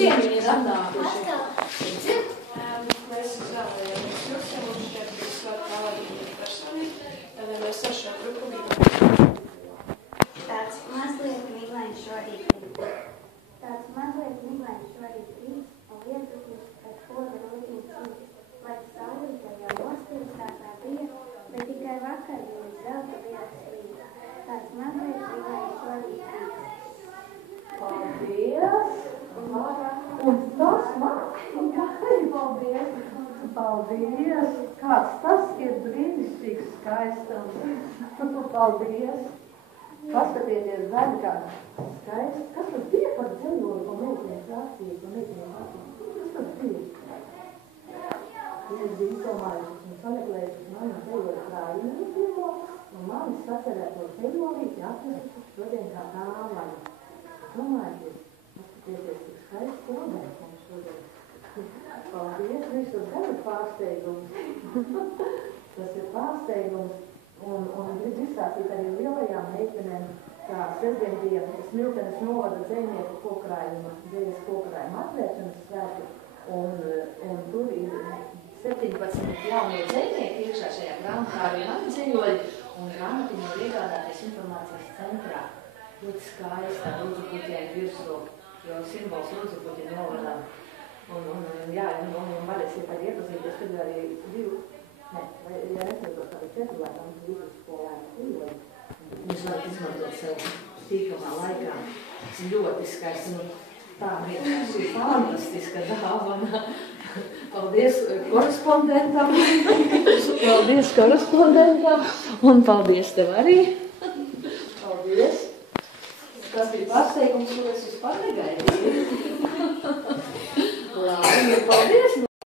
ciemiņi ir atnākuši. Mēs izvēlējāmies jūs, ja mums šķiet, ka jūs varat pavadīt personīgi, tad mēs ar šo grupu gribam. Tāds mazliet miglains šorīt rīt. Tāds mazliet miglains šorīt rīt, un viedokļus pēc poga rūtīns rīt. Lai saulīte jau nostūstātā bija, bet tikai vakar bija zelta lietas rīt. Tāds mazliet miglains šorīt rīt. Paldies! Un tas man? Paldies! Paldies! Kāds tas ir brīnišķīgs, skaistams. Paldies! Paskatieties, bērni, kā skaisti. Kas tas bija par dzeļoju, ko meitinieks rakstīja, ko meitinieks rakstīja? Kas tas bija? Es biju izdomājušas un sameklējušas mani dzeļoju krājumu dzīvo, un manis sacerēto dzeļolīti atnesušas šodien kā dāvanu. Domājies, paskatieties, cik skaisti kodēs mums šodien. Paldies, viņš tas gan ir pārsteigums. Tas ir pārsteigums. Un gribu izstāstīt arī lielajām meitenēm, kā sestdien bija Smiltenes novada dzejnieku kokrājuma, dzejas kokrājuma atvēršanas svētki. Un tur ir 17 jaunie dzejnieki iekšā šajā grāmatā arī mani dzīvoja. Un grāmatiņu var iegādāties informācijas centrā. Ļoti skaista rudzupuķēm virsroka, jo simbols rudzupuķi novadām. Un varēs arī iepazīties, kad ir arī divu. Nē, ja nesatot arī 4 lētām vidusskolēnu dzīvoju, jūs varat izmantot sev tīkamā laikā. Tas ir ļoti skaisti. Tā vienkārši ir fantastiska dāvana. Paldies korespondentam. Paldies korespondentam. Un paldies tev arī. Paldies. Tas bija pārsteigums, ko es vispār negaidīju. Labi, paldies.